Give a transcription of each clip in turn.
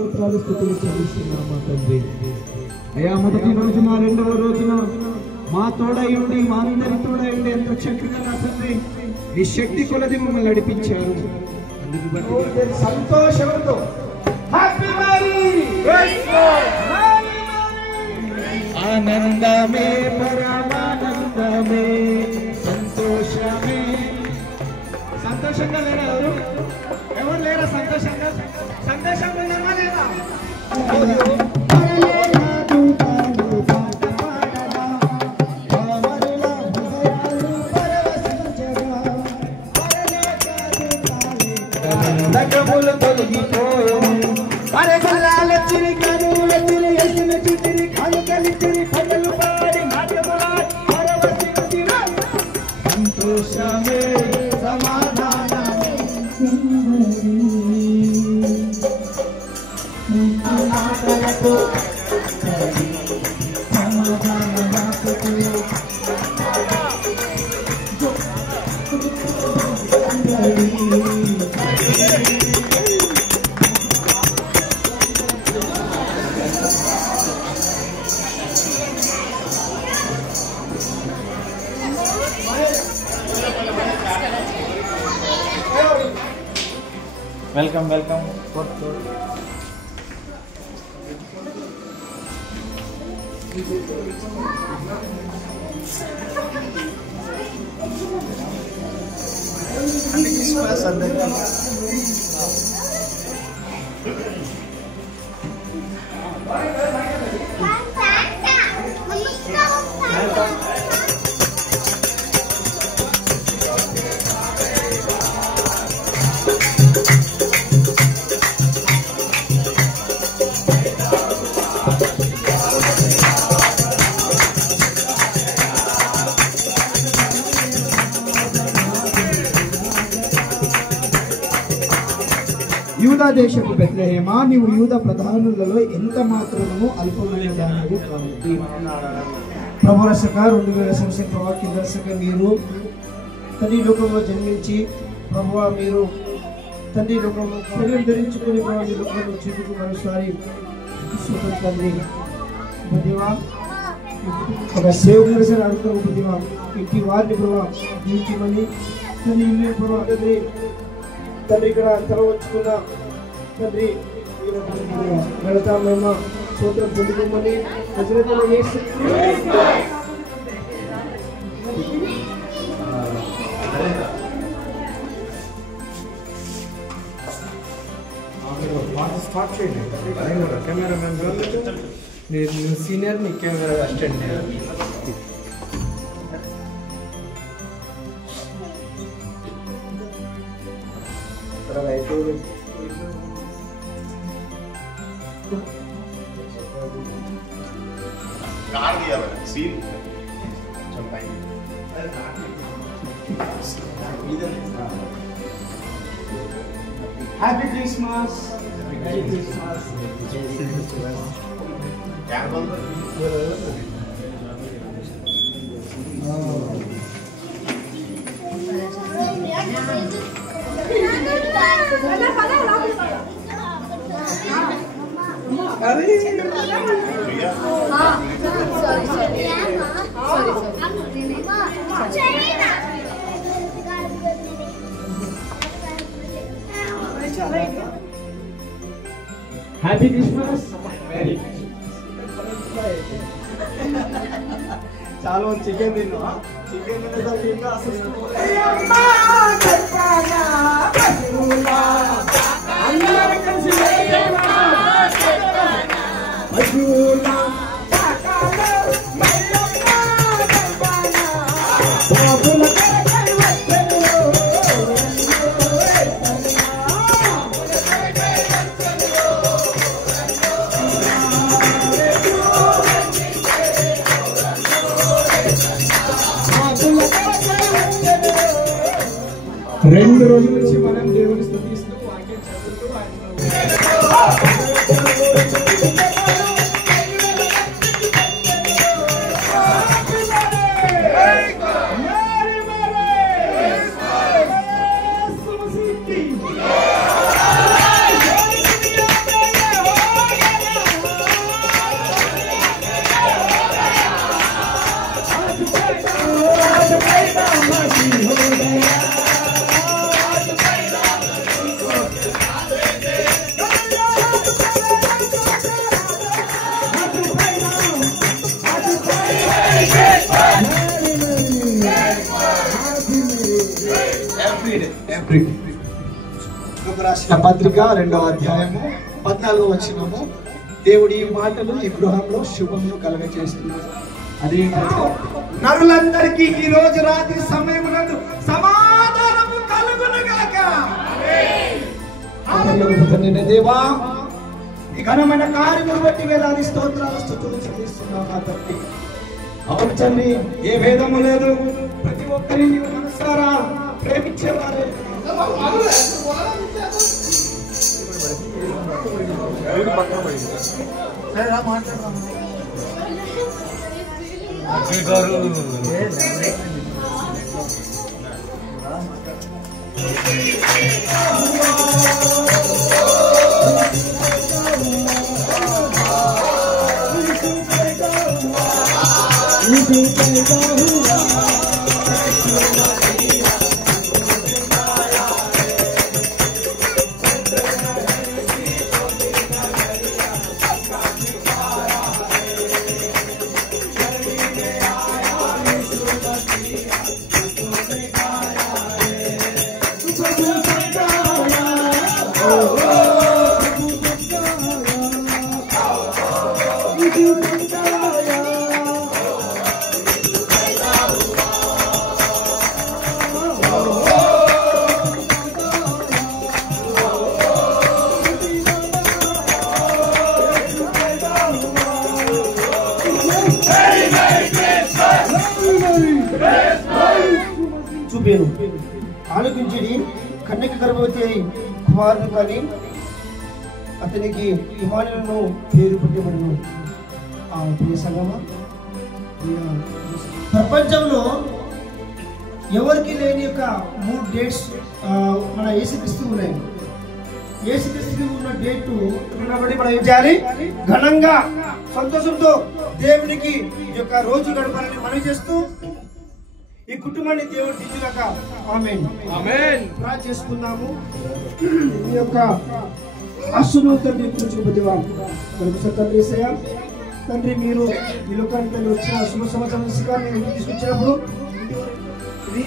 స్తోత్రాలు స్తుతులు చెల్లిస్తున్నాం మా తండ్రి. అయ్యా మొదటి రోజున రెండవ రోజున మా తోడయుండి మా అందరి తోడయుండి ఎంతో చక్కగా నా తండ్రి ఈ శక్తి కొలది మమ్మల్ని నడిపించారు. సంతోషంతో ఆనందమే పరమానందమే సంతోషమే. సంతోషంగా లేరా ఎవరు లేరా? సంతోషంగా ఉన్నామా లేదా? నగములు తొలగిపోయే అరే గల్లాల చిరి కనుల చిరి ఎసిన చిరి కనుకలి చిరి పదలు పాడి నాట్యములాడి పరవశించిన సంతోషమే సమాధానమే ఆటలతో వెల్కమ్ వెల్కమ్. యూదా దేశపు బెత్లెహేమా, నీవు యూదా ప్రధానులలో ఎంత మాత్రము అల్పమైన దానివి కాబట్టి. ప్రభు రక్షక 2000 సంవత్సరం ప్రవాక్య దర్శక మీరు తండ్రి లోకంలో జన్మించి ప్రభువా మీరు తండ్రి లోకంలో శరీరం ధరించుకుని ప్రభావి లోకంలో చెట్టుకు మరోసారి తండ్రి దేవా ఒక సేవకులు సార్ అడుగుతూ దేవా ఇంటి వారిని ప్రభావ జీవించమని తండ్రి ఇల్లు ప్రభావ తండ్రి ఇక్కడ తల వచ్చుకున్న తండ్రి వెళతామేమో సూత్రం పొందుకోమని ప్రజలతో స్టార్ట్ చేయండి. కెమెరామెన్ నేను సీనియర్, నీ camera assistant. Happy Christmas. Merry Christmas. Happy Christmas. Merry చాలా చికెన్ తిన్నా, చికెన్ తినేదాకా రెండు రోజుల నుంచి మనం దేవుని స్తుతిస్తూ వాక్యం చదువుతూ కొరింథీయులకు రాసిన పత్రిక 2వ అధ్యాయము 14వ వచనము. దేవుడి ఈ మాటలు ఈ గృహంలో శుభమును కలుగజేస్తున్నారు. అదే నరులందరికీ ఈ రోజు రాత్రి సమయమునందు సమాధానము కలుగునుగాక. ఆమేన్. దేవా ఈ ఘనమైన కార్యమును బట్టి వేలాది స్తోత్రాలు స్తుతులు చెల్లిస్తున్నాం మా తండ్రి. అవును తండ్రి, ఏ భేదము లేదు. ప్రతి ఒక్కరిని నీవు మనసారా ప్రేమించేవారే. చూపేను ఆలోచించి కన్యక గర్భవతి అయి కుమారుడు కానీ అతనికి ఇమానుయేలును పేరు పెట్టబడును. ప్రియ సంగమా, ప్రపంచంలో ఎవరికి లేని యొక్క 3 డేట్స్ మన యేసుక్రీస్తు ఉన్నాయి. యేసుక్రీస్తు ఉన్న డేటు వినబడి మనం ఏం చేయాలి? ఘనంగా సంతోషంతో దేవునికి ఈ యొక్క రోజు గడపాలని మనవి చేస్తూ ఈ కుటుంబాన్ని దేవుడు దిద్దుగాక. ఆమేన్ ఆమేన్. ప్రార్థన చేసుకుందాము. ఈ యొక్క ఆశను తండ్రి కూర్చుకుపోతేవా తండ్రి యేసయ్య, తండ్రి మీరు ఈ లోకానికి తండ్రి వచ్చిన శుభ సంవత్సరం శిఖరాన్ని తీసుకొచ్చినప్పుడు ఇది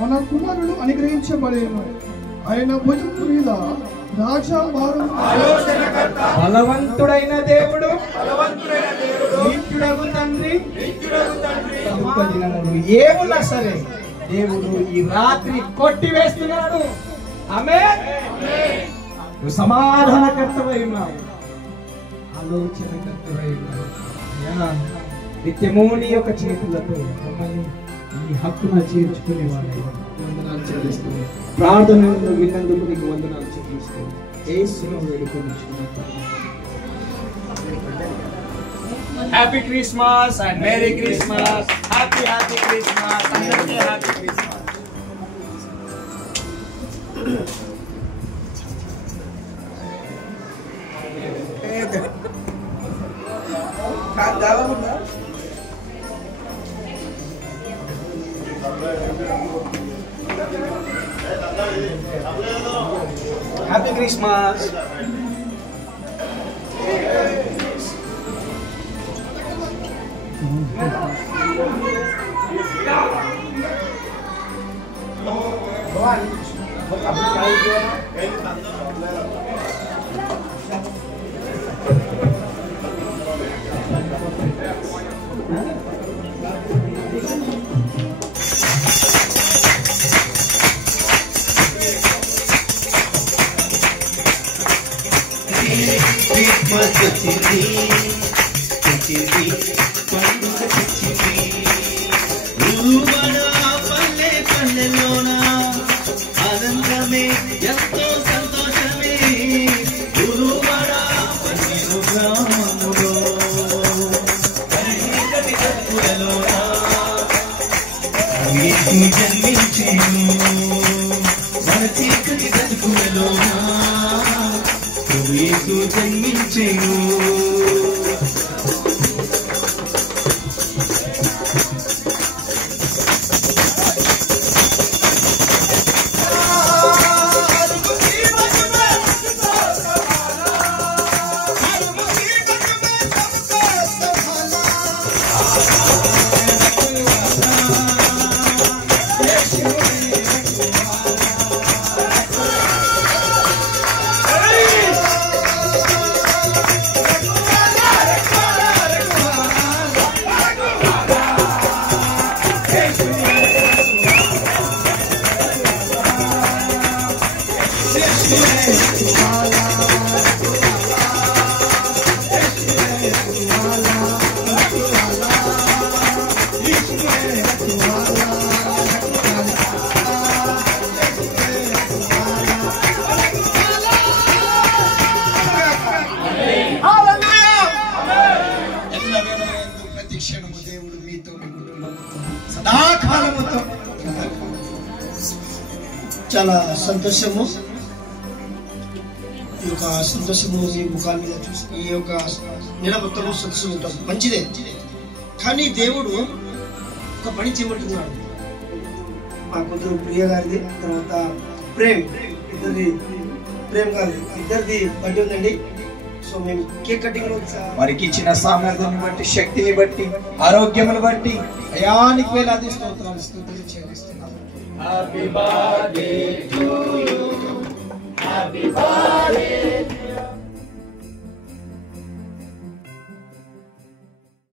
మన కుమారుడు అనుగ్రహించబడేను. ఆయన భుజం మీద రాజభారం. బలవంతుడైన దేవుడు, నిత్యుడగు తండ్రి, ఏమున్నా సరే దేవుడు ఈ రాత్రి కొట్టివేస్తున్నాడు. ఆమేన్. నువ్వు సమాధానకర్తవై ఉన్నావు, ఆలోచనకర్తవై ఉన్నావు. నిత్యము నీ యొక్క చేతులతో మమ్మల్ని ఈ హక్కున చేర్చుకునేవాడు. వందనాలు చెల్లిస్తూ ప్రార్థనలు విన్నందుకు నీకు వందనాలు చెల్లిస్తూ యేసును వేడుకొనిచున్నాను. Happy Christmas and merry Christmas. Happy Christmas. అందరికీ హ్యాపీ క్రిస్మస్. Happy Christmas. తెచ్చింది తెచ్చింది పండుగ తెచ్చింది ఊరుబడ పల్లె పల్లెల్లోన ఆనందమే ఎంతో సంతోషమే ఊరుబడ పల్లెలు గ్రామములో చీకటి తలుపులలోన యేసు జన్మించెను మన చీకటి తలుపులలోన యేసు జన్మించెను చాలా సంతోషము. ఈ యొక్క సంతోషము మీ ముఖాల మీద చూసి ఈ యొక్క నెల మొత్తము సంతోషం ఉంటాం, మంచిదే. కానీ దేవుడు ఒక పని చేయమంటున్నాడు. మా కూతురు ప్రియ గారిది, తర్వాత ప్రేమ్ ఇద్దరిది, ప్రేమ్ గారి ఇద్దరిది బర్త్డే ఉందండి. సో మేము కేక్ కటింగ్ వారికి ఇచ్చిన సామర్థ్యాన్ని బట్టి, శక్తిని బట్టి, ఆరోగ్యమును బట్టి అయానికి వేలాది స్తోత్రాలు స్తుతులు చెల్లిస్తున్నాము. Happy birthday to you. Happy birthday.